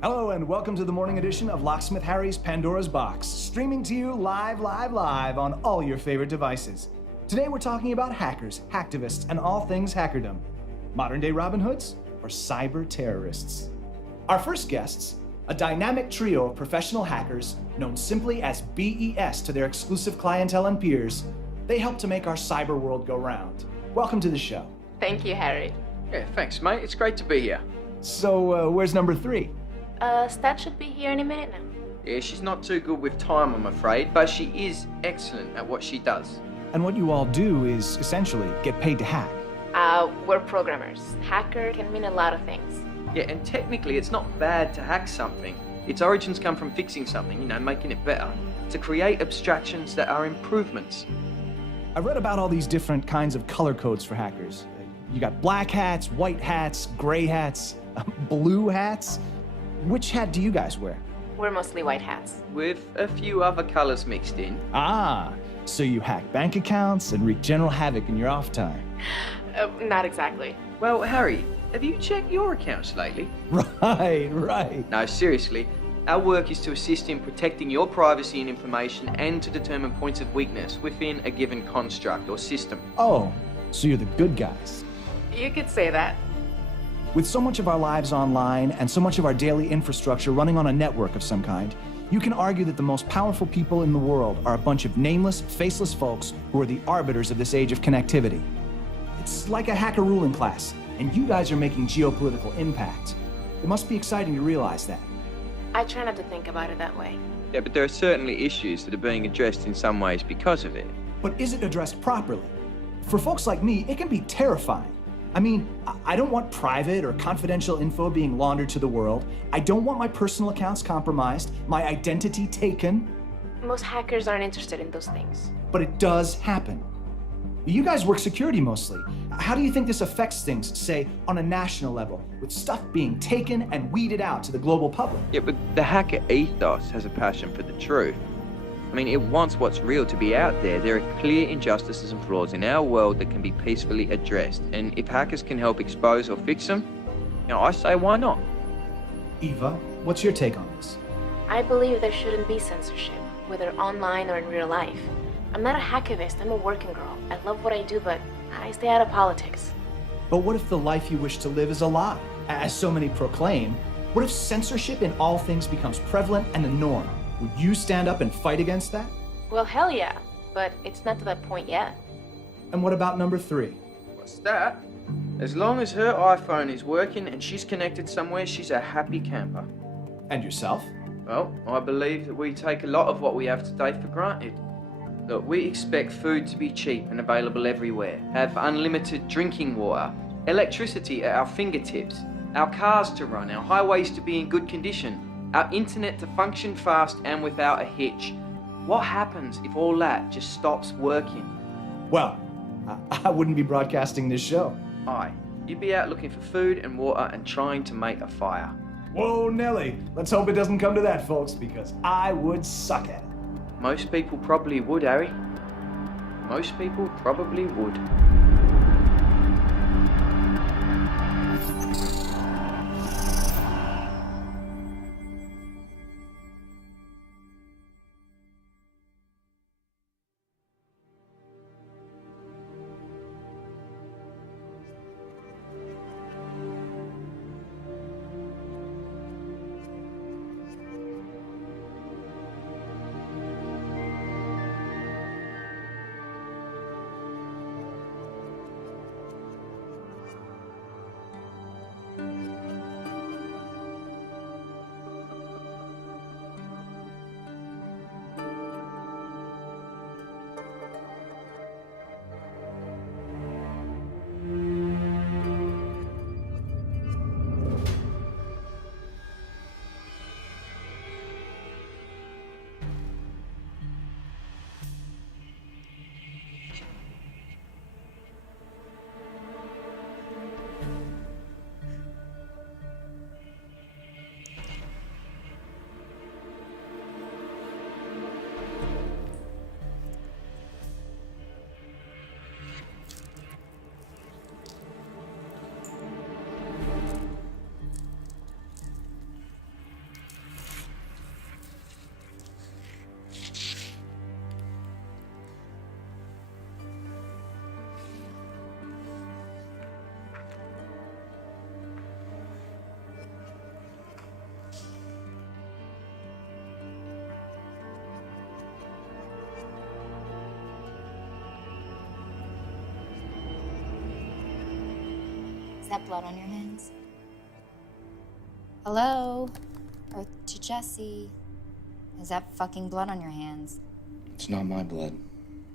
Hello and welcome to the morning edition of Locksmith Harry's Pandora's Box, streaming to you live on all your favorite devices. Today we're talking about hackers, hacktivists, and all things hackerdom. Modern day Robin Hoods or cyber terrorists? Our first guests, a dynamic trio of professional hackers known simply as BES to their exclusive clientele and peers. They help to make our cyber world go round. Welcome to the show. Thank you, Harry. Yeah, thanks, mate. It's great to be here. So, where's number 3? Stat should be here any minute now. Yeah, she's not too good with time, I'm afraid, but she is excellent at what she does. And what you all do is essentially get paid to hack. We're programmers. Hacker can mean a lot of things. Yeah, and technically it's not bad to hack something. Its origins come from fixing something, making it better. To create abstractions that are improvements. I read about all these different kinds of color codes for hackers. You got black hats, white hats, gray hats, blue hats. Which hat do you guys wear? We're mostly white hats. With a few other colors mixed in. Ah, so you hack bank accounts and wreak general havoc in your off time. Not exactly. Well, Harry, have you checked your accounts lately? Right. No, seriously. Our work is to assist in protecting your privacy and information and to determine points of weakness within a given construct or system. Oh, so you're the good guys. You could say that. With so much of our lives online and so much of our daily infrastructure running on a network of some kind, you can argue that the most powerful people in the world are a bunch of nameless, faceless folks who are the arbiters of this age of connectivity. It's like a hacker ruling class, and you guys are making geopolitical impact. It must be exciting to realize that. I try not to think about it that way. Yeah, but there are certainly issues that are being addressed in some ways because of it. But is it addressed properly? For folks like me, it can be terrifying. I mean, I don't want private or confidential info being laundered to the world. I don't want my personal accounts compromised, my identity taken. Most hackers aren't interested in those things. But it does happen. You guys work security mostly. How do you think this affects things, say, on a national level, with stuff being taken and weeded out to the global public? Yeah, but the hacker ethos has a passion for the truth. I mean, it wants what's real to be out there. There are clear injustices and flaws in our world that can be peacefully addressed. And if hackers can help expose or fix them, I say why not? Eva, what's your take on this? I believe there shouldn't be censorship, whether online or in real life. I'm not a hacktivist, I'm a working girl. I love what I do, but I stay out of politics. But what if the life you wish to live is a lie, as so many proclaim? What if censorship in all things becomes prevalent and the norm? Would you stand up and fight against that? Well, hell yeah, but it's not to that point yet. And what about number 3? What's that? As long as her iPhone is working and she's connected somewhere, she's a happy camper. And yourself? Well, I believe that we take a lot of what we have today for granted. Look, we expect food to be cheap and available everywhere, have unlimited drinking water, electricity at our fingertips, our cars to run, our highways to be in good condition, our internet to function fast and without a hitch. What happens if all that just stops working? Well, I wouldn't be broadcasting this show. You'd be out looking for food and water and trying to make a fire. Whoa, Nelly. Let's hope it doesn't come to that, folks, because I would suck at it. Most people probably would, Harry. Most people probably would. Is that blood on your hands? Hello? Or to Jesse? Is that fucking blood on your hands? It's not my blood.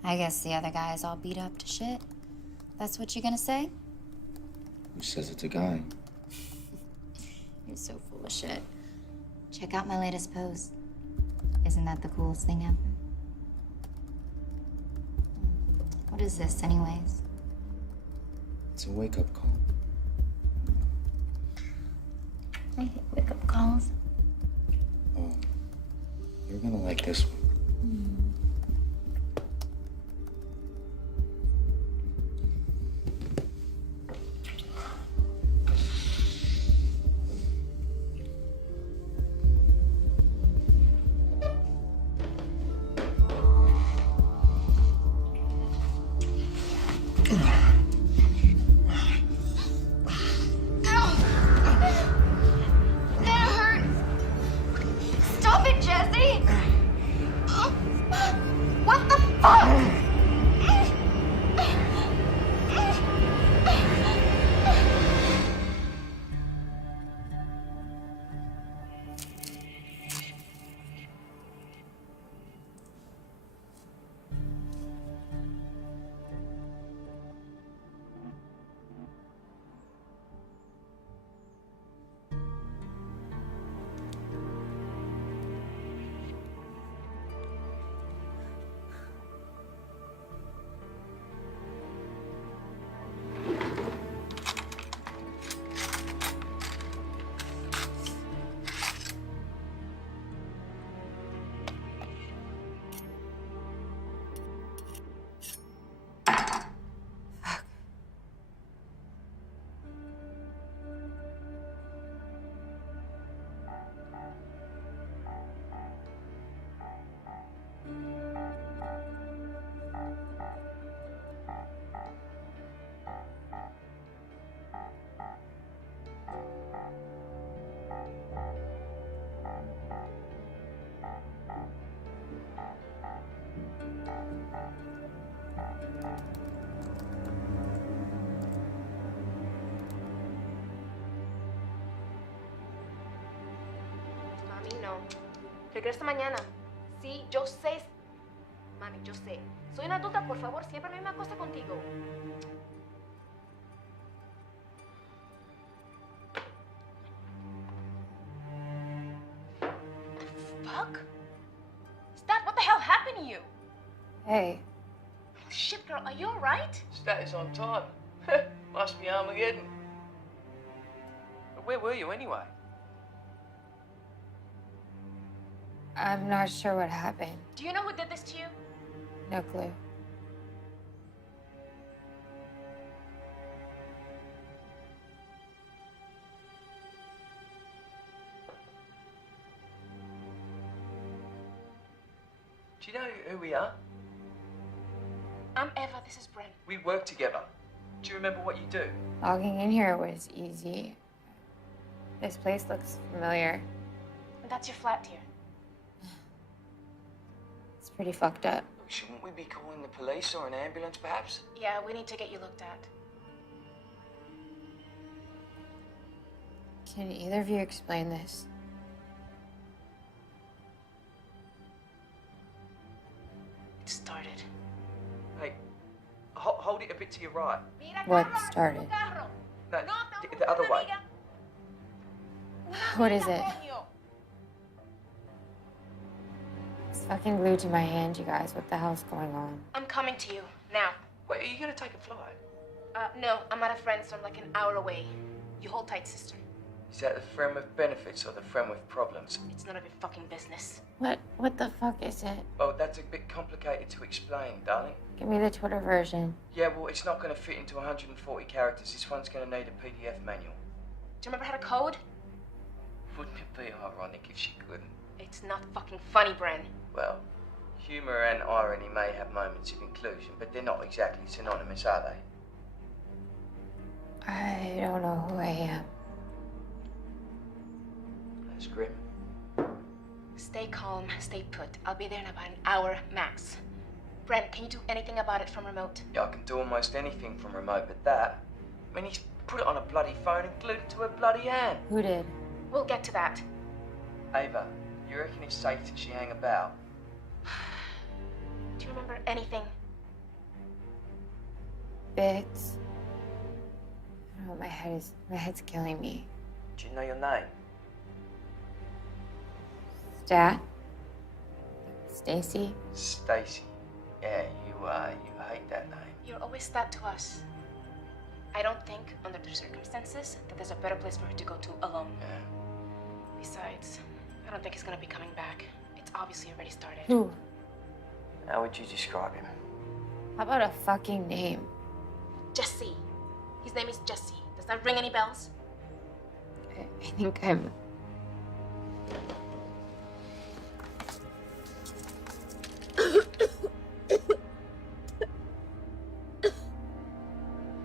I guess the other guy is all beat up to shit. That's what you're gonna say? Who says it's a guy? You're so full of shit. Check out my latest post. Isn't that the coolest thing ever? What is this, anyways? It's a wake-up call. I hate wake-up calls. Oh, you're gonna like this one. That hurt! Stop it, Jesse! What the fuck? Mami, no. Regresa mañana. Sí, yo sé. Mami, yo sé. Soy una adulta, por favor, siempre la misma cosa contigo. Fuck? Stat, what the hell happened to you? Hey. Shit, girl, are you alright? Stat is on time. Must be Armageddon. But where were you anyway? I'm not sure what happened. Do you know who did this to you? No clue. Do you know who we are? I'm Eva, this is Brent. We work together. Do you remember what you do? Logging in here was easy. This place looks familiar. That's your flat, dear. It's pretty fucked up. Look, shouldn't we be calling the police or an ambulance, perhaps? Yeah, we need to get you looked at. Can either of you explain this? It started. Hey, hold it a bit to your right. What started? No, the other way. What is it? It's fucking glued to my hand, you guys. What the hell's going on? I'm coming to you, now. Wait, are you gonna take a flight? No, I'm at a friend's, so I'm like an hour away. You hold tight, sister. Is that the friend with benefits or the friend with problems? It's none of your fucking business. What the fuck is it? Oh, that's a bit complicated to explain, darling. Give me the Twitter version. Yeah, well, it's not gonna fit into 140 characters. This one's gonna need a PDF manual. Do you remember how to code? Wouldn't it be ironic if she couldn't? It's not fucking funny, Bren. Well, humor and irony may have moments of inclusion, but they're not exactly synonymous, are they? I don't know who I am. That's grim. Stay calm, stay put. I'll be there in about an hour max. Bren, can you do anything about it from remote? Yeah, I can do almost anything from remote, but that... I mean, Put it on a bloody phone and glued it to her bloody hand. Who did? We'll get to that. Ava, you reckon it's safe that she hang about? Do you remember anything? Bits. I don't know, my head's killing me. Do you know your name? Stat? Stacy? Stacy. Yeah, you hate that name. You're always that to us. I don't think, under the circumstances, that there's a better place for her to go to alone. Yeah. Besides, I don't think he's gonna be coming back. It's obviously already started. Who? How would you describe him? How about a fucking name? Jesse. His name is Jesse. Does that ring any bells? I think I'm...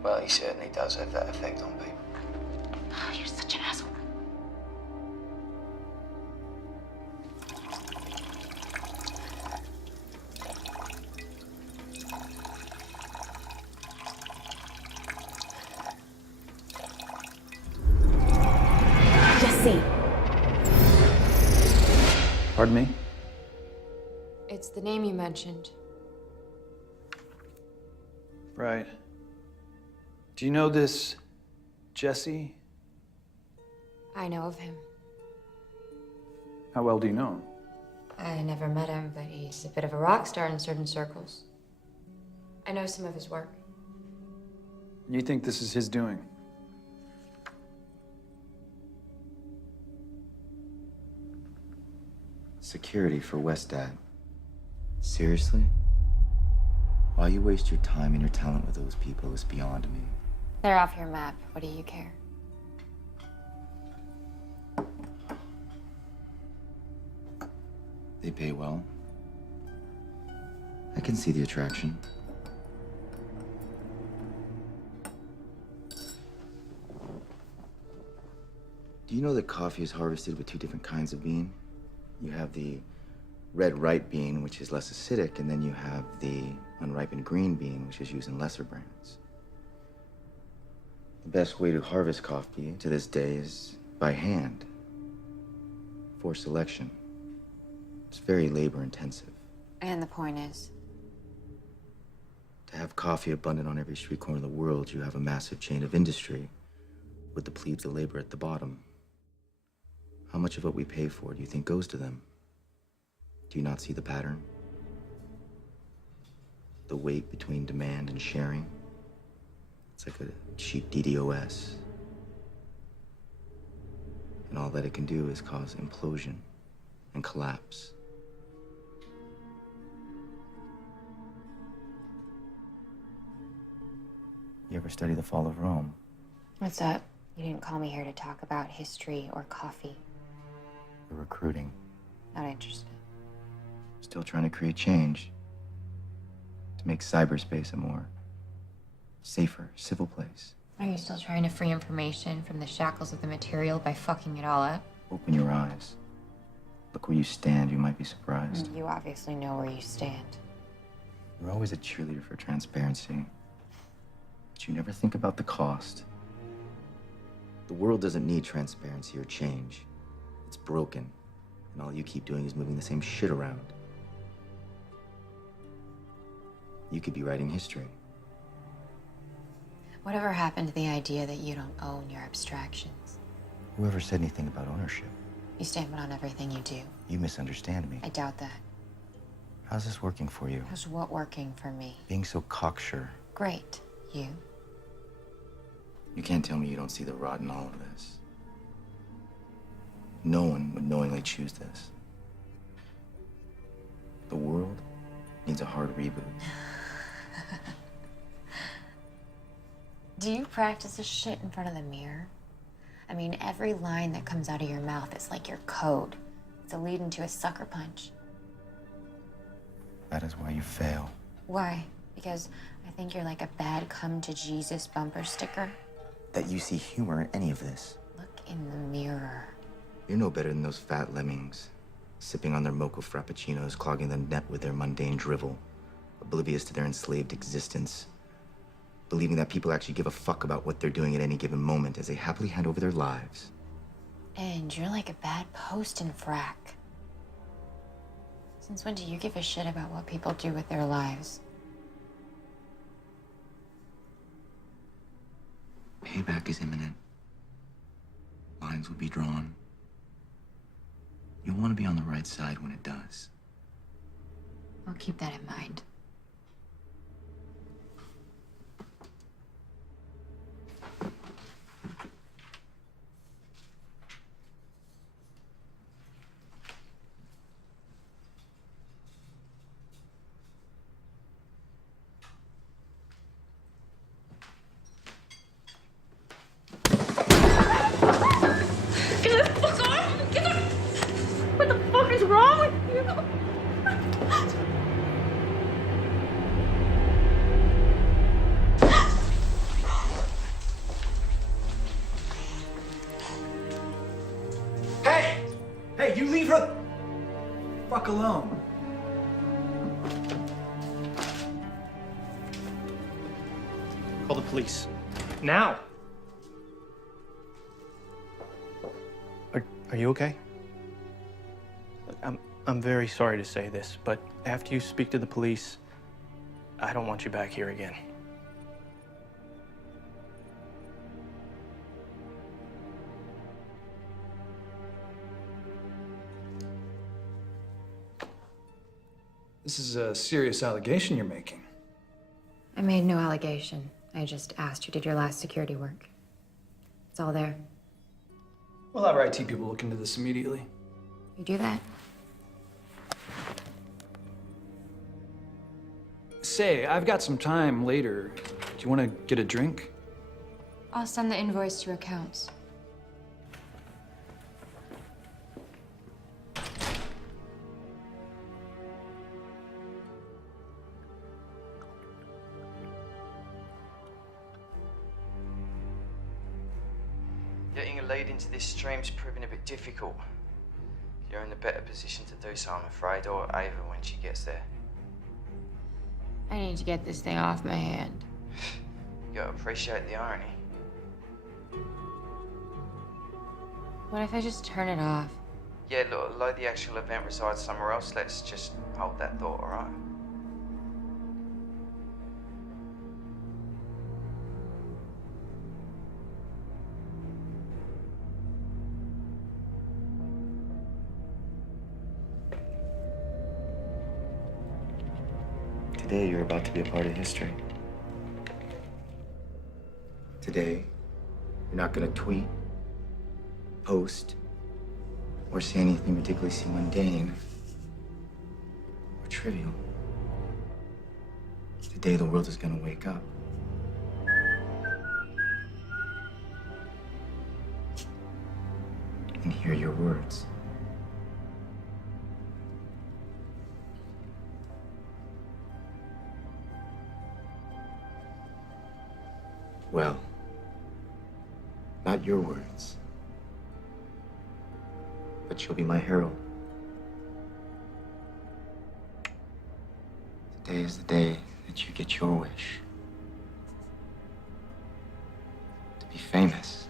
Well, he certainly does have that effect on people. You're such an asshole. Jesse. Pardon me? It's the name you mentioned. Right. Do you know this Jesse? I know of him. How well do you know him? I never met him, but he's a bit of a rock star in certain circles. I know some of his work. You think this is his doing? Security for Westad. Seriously? Why you waste your time and your talent with those people is beyond me. They're off your map. What do you care? They pay well. I can see the attraction. Do you know that coffee is harvested with two different kinds of bean? You have the red ripe bean, which is less acidic, and then you have the unripened green bean, which is used in lesser brands. The best way to harvest coffee to this day is by hand, for selection. It's very labor intensive. And the point is? To have coffee abundant on every street corner of the world, you have a massive chain of industry with the plebes of labor at the bottom. How much of what we pay for do you think goes to them? Do you not see the pattern? The weight between demand and sharing? It's like a cheap DDoS. And all that it can do is cause implosion and collapse. You ever study the fall of Rome? What's up? You didn't call me here to talk about history or coffee. We're recruiting. Not interested. Still trying to create change. To make cyberspace a more safer, civil place. Are you still trying to free information from the shackles of the material by fucking it all up? Open your eyes. Look where you stand, you might be surprised. You obviously know where you stand. You're always a cheerleader for transparency. But you never think about the cost. The world doesn't need transparency or change. It's broken, and all you keep doing is moving the same shit around. You could be writing history. Whatever happened to the idea that you don't own your abstractions? Whoever said anything about ownership? You stamp it on everything you do. You misunderstand me. I doubt that. How's this working for you? How's what working for me? Being so cocksure. Great. You? You can't tell me you don't see the rot in all of this. No one would knowingly choose this. The world needs a hard reboot. Do you practice this shit in front of the mirror? I mean, every line that comes out of your mouth is like your code. It's a lead into a sucker punch. That is why you fail. Why? Because I think you're like a bad come to Jesus bumper sticker? That you see humor in any of this. Look in the mirror. You're no better than those fat lemmings, sipping on their mocha frappuccinos, clogging the net with their mundane drivel, oblivious to their enslaved existence. believing that people actually give a fuck about what they're doing at any given moment as they happily hand over their lives. And you're like a bad post in frack. Since when do you give a shit about what people do with their lives? Payback is imminent. Lines will be drawn. You'll want to be on the right side when it does. I'll keep that in mind. What the fuck is wrong with you? Hey! Hey, you leave her fuck alone. Call the police. Now! Are you okay? I'm very sorry to say this, but after you speak to the police, I don't want you back here again. This is a serious allegation you're making. I made no allegation. I just asked who did your last security work. It's all there. We'll have our IT people look into this immediately. You do that? Say, I've got some time later. Do you want to get a drink? I'll send the invoice to accounts. Getting a lead into this stream's proving a bit difficult. You're in a better position to do so, I'm afraid, or Ava when she gets there. I need to get this thing off my hand. You gotta appreciate the irony. What if I just turn it off? Yeah, look, although the actual event resides somewhere else, let's just hold that thought, alright? Today, you're about to be a part of history. Today, you're not gonna tweet, post, or say anything ridiculously mundane or trivial. Today, the world is gonna wake up. And hear your words. Well, not your words, but you'll be my herald. Today is the day that you get your wish. To be famous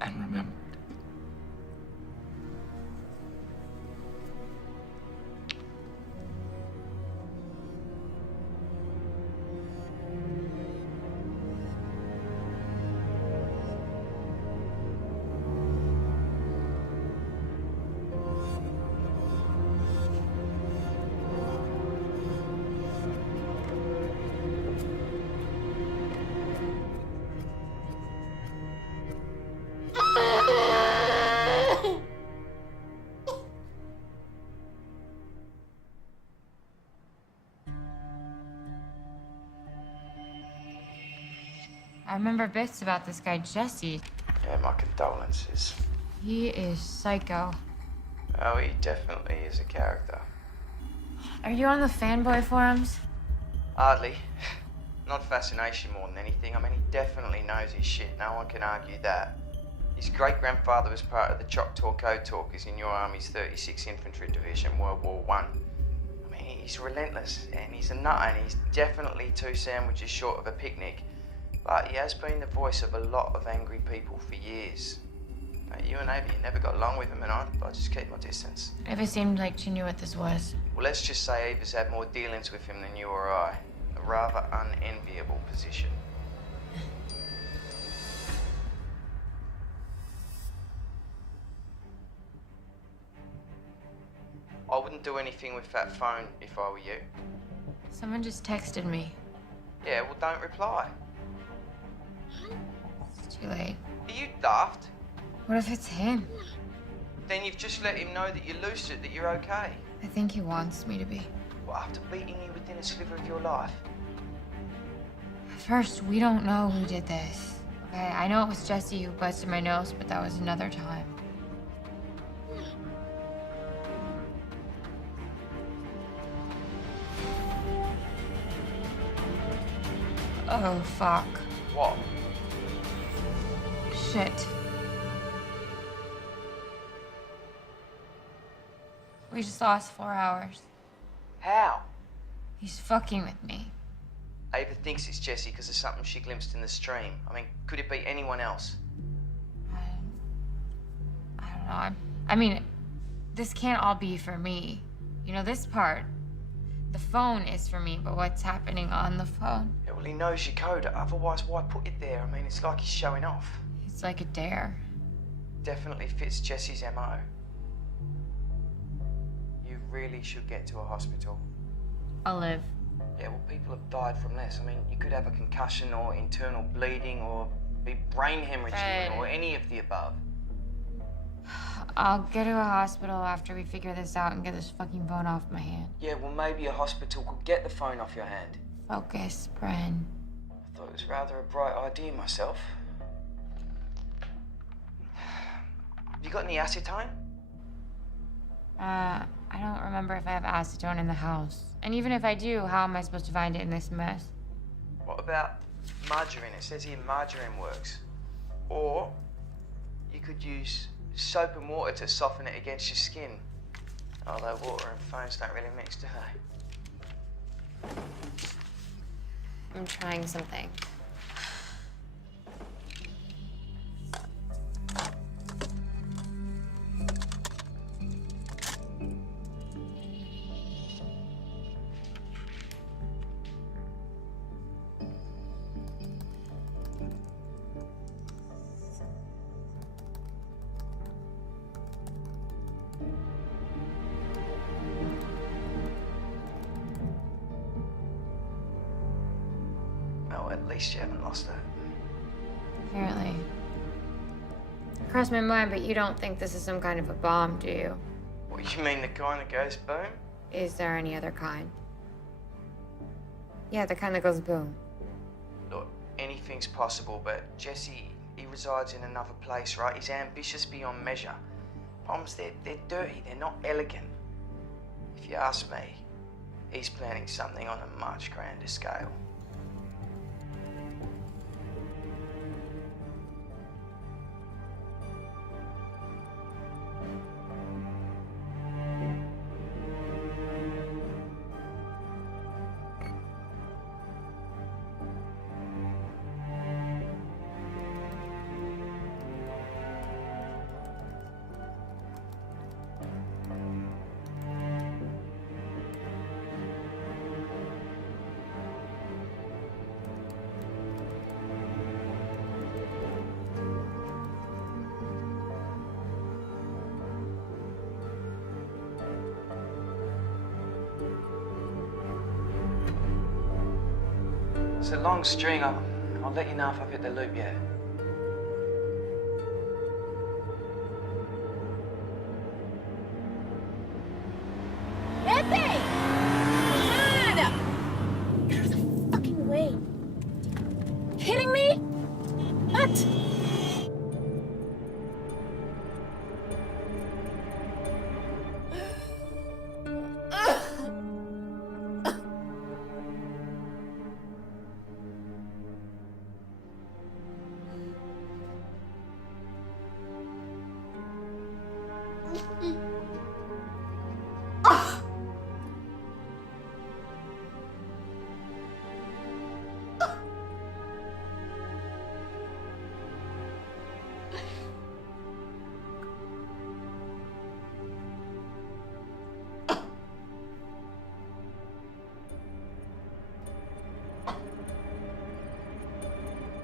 and remembered. I remember bits about this guy, Jesse. Yeah, my condolences. He is psycho. Oh, he definitely is a character. Are you on the fanboy forums? Hardly. Not fascination more than anything. I mean, he definitely knows his shit. No one can argue that. His great-grandfather was part of the Choctaw Code Talkers in your Army's 36th Infantry Division, World War I. I mean, he's relentless, and he's a nut, and he's definitely 2 sandwiches short of a picnic. But he has been the voice of a lot of angry people for years. You and Ava, you never got along with him, and I just keep my distance. Ava seemed like she knew what this was. Well, let's just say Ava's had more dealings with him than you or I. A rather unenviable position. I wouldn't do anything with that phone if I were you. Someone just texted me. Yeah, well, don't reply. It's too late. Are you daft? What if it's him? Then you've just let him know that you're lucid, that you're okay. I think he wants me to be. Well, after beating you within a sliver of your life. First, we don't know who did this. Okay, I know it was Jesse who busted my nose, but that was another time. Oh, fuck. What? Shit. We just lost 4 hours. How? He's fucking with me. Ava thinks it's Jessie because of something she glimpsed in the stream. I mean, could it be anyone else? I don't know. I mean, this can't all be for me. You know, this part, the phone is for me, but what's happening on the phone? Yeah, well, he knows your code. Otherwise, why put it there? I mean, it's like he's showing off. It's like a dare. Definitely fits Jessie's MO. You really should get to a hospital. I'll live. Yeah, well, people have died from this. I mean, you could have a concussion or internal bleeding or be brain hemorrhaging or any of the above. I'll get to a hospital after we figure this out and get this fucking phone off my hand. Yeah, well, maybe a hospital could get the phone off your hand. Focus, Bren. I thought it was rather a bright idea myself. You got any acetone? I don't remember if I have acetone in the house. And even if I do, how am I supposed to find it in this mess? What about margarine? It says here margarine works. Or you could use soap and water to soften it against your skin. Although water and phones don't really mix, do they? I'm trying something. Oh, at least you haven't lost it. Apparently. Crossed my mind, but you don't think this is some kind of a bomb, do you? What, you mean the kind that goes boom? Is there any other kind? Yeah, the kind that goes boom. Look, anything's possible, but Jesse, he resides in another place, right? He's ambitious beyond measure. Bombs, they're dirty, they're not elegant. If you ask me, he's planning something on a much grander scale. It's a long string. I'll let you know if I've hit the loop yet. Pepe! God! There's a fucking way. Kidding me? What?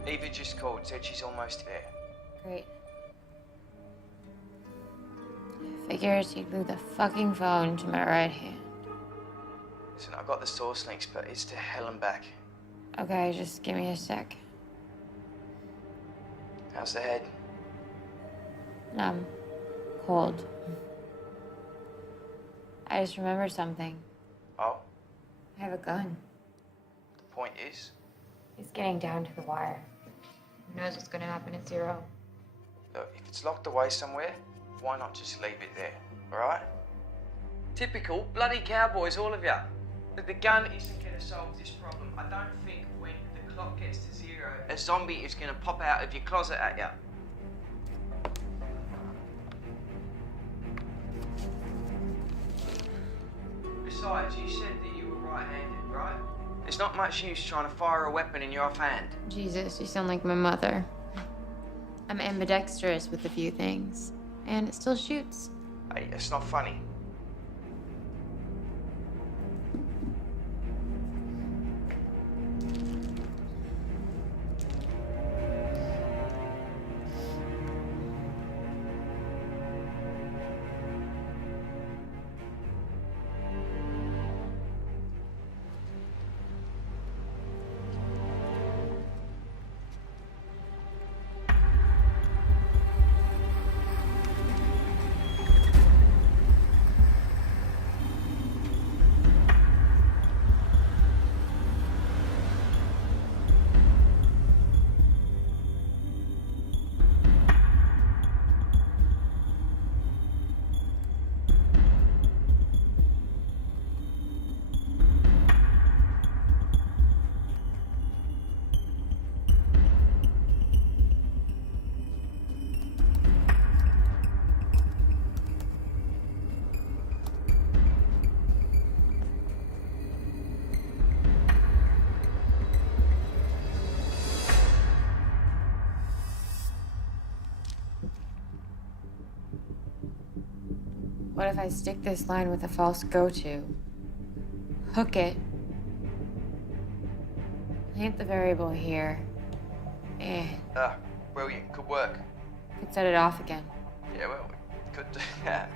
Eva just called, said she's almost there. Great. Figured she'd glue the fucking phone to my right hand. Listen, I got the source links, but it's to hell and back. Okay, just give me a sec. How's the head? Cold. I just remembered something. Oh, I have a gun. the point is? It's getting down to the wire. Who knows what's gonna happen at 0? Look, if it's locked away somewhere, why not just leave it there, alright? Typical bloody cowboys, all of you. The gun isn't gonna solve this problem. I don't think when the clock gets to 0, a zombie is gonna pop out of your closet at you. Besides, you said that you were right-handed, right? There's not much use trying to fire a weapon in your offhand. Jesus, you sound like my mother. I'm ambidextrous with a few things, and it still shoots. Hey, it's not funny. What if I stick this line with a false go-to? Hook it. Plant the variable here. And Brilliant. Could work. could set it off again. Yeah, well, we could do that.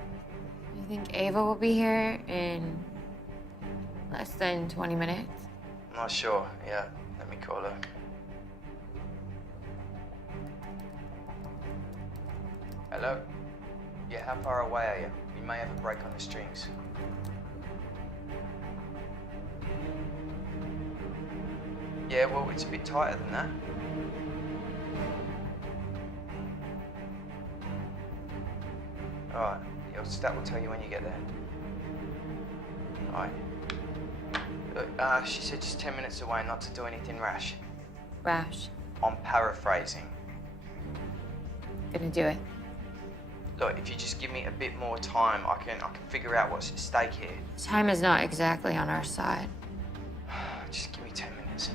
You think Ava will be here in less than 20 minutes? I'm not sure. Yeah, let me call her. Hello? Yeah, how far away are you? We may have a break on the strings. Yeah, well, it's a bit tighter than that. Alright, yeah, Stat will tell you when you get there. Alright. Look, she said just 10 minutes away, not to do anything rash. Rash. I'm paraphrasing. Gonna do it. Look, if you just give me a bit more time, I can figure out what's at stake here. Time is not exactly on our side. Just give me 10 minutes.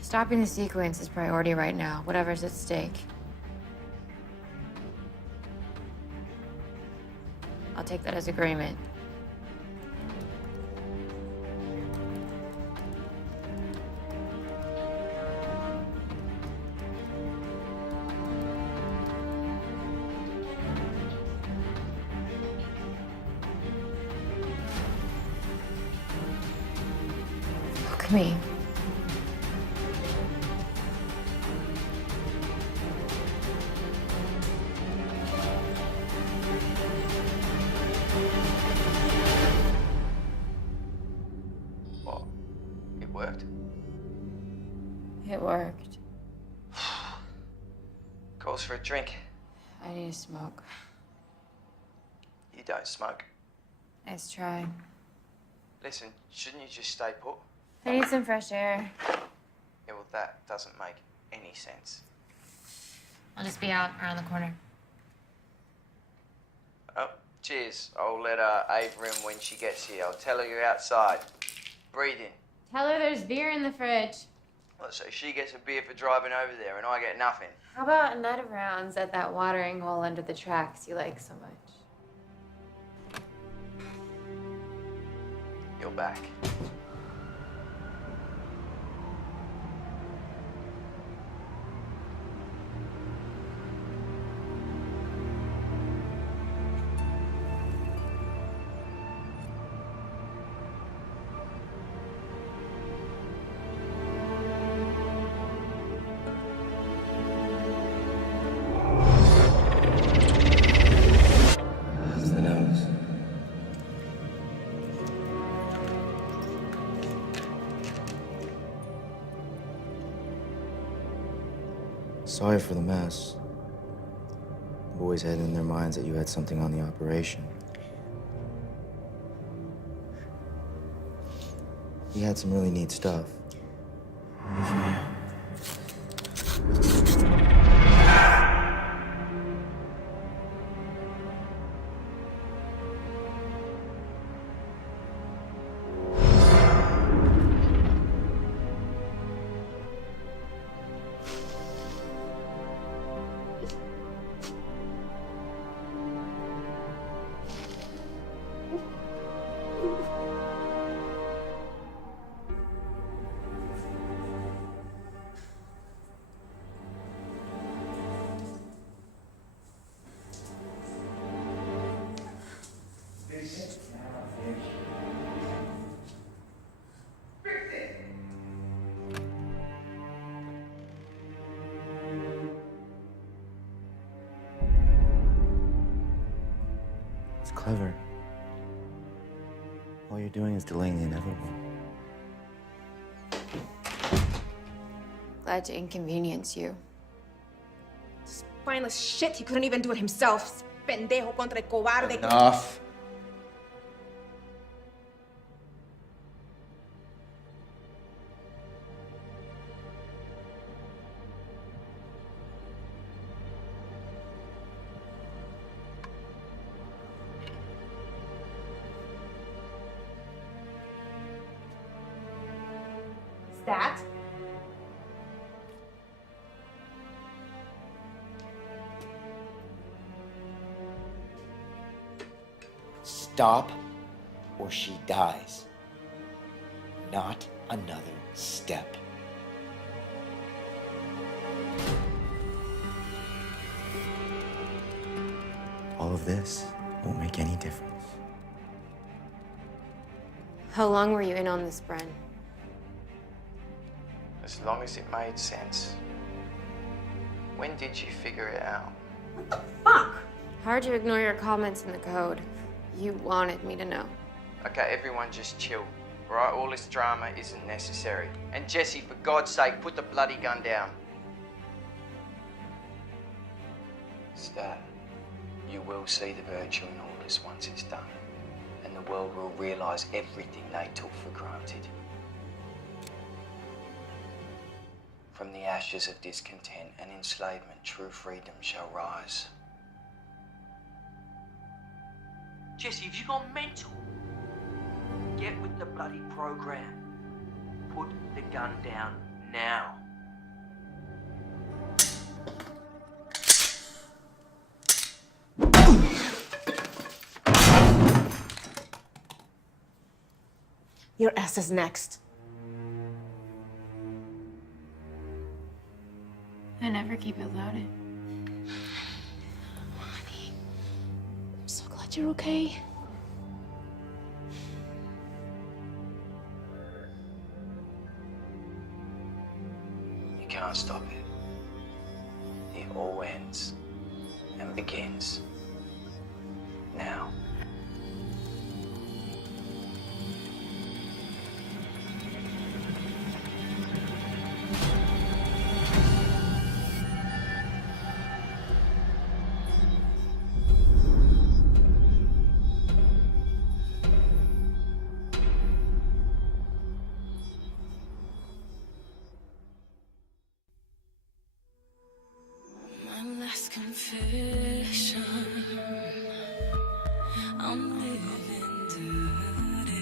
Stopping the sequence is priority right now, whatever's at stake. I'll take that as agreement. Look at me. What? It worked? It worked. Calls for a drink. I need to smoke. You don't smoke. Nice try. Listen, shouldn't you just stay put? I need some fresh air. Yeah, well, that doesn't make any sense. I'll just be out around the corner. Oh, cheers. I'll let Ava in when she gets here. I'll tell her you're outside. Breathing. Tell her there's beer in the fridge. Well, so she gets a beer for driving over there and I get nothing. How about a night of rounds at that watering hole under the tracks you like so much? You're back. Sorry for the mess. The boys had in their minds that you had something on the operation. He had some really neat stuff. It's clever. All you're doing is delaying the inevitable. Glad to inconvenience you. Spineless shit, he couldn't even do it himself. Pendejo contra el cobarde. Enough. That? Stop, or she dies. Not another step. All of this won't make any difference. How long were you in on this, Bren? As long as it made sense. When did you figure it out? Fuck! Hard to ignore your comments in the code. You wanted me to know. Okay, everyone just chill. Right? All this drama isn't necessary. And Jesse, for God's sake, put the bloody gun down. Stat, you will see the virtue in all this once it's done. And the world will realize everything they took for granted. From the ashes of discontent and enslavement, true freedom shall rise. Jesse, have you gone mental? Get with the bloody program. Put the gun down now. Your ass is next. I never keep it loaded. Honey, I'm so glad you're okay. You can't stop it. It all ends and begins now. Last confession, I'm living dirty,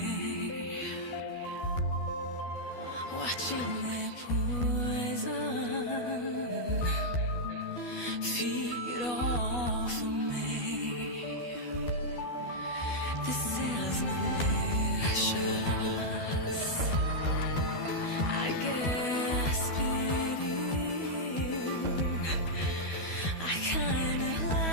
watching their poison feed off of me. This is malicious, I guess. I kinda like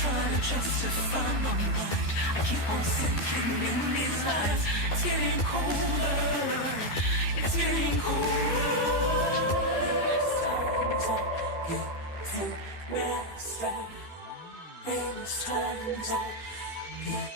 trying to justify my mind. I keep on sinking in these lies. It's getting colder. It's getting colder. Times are getting better. It's times are getting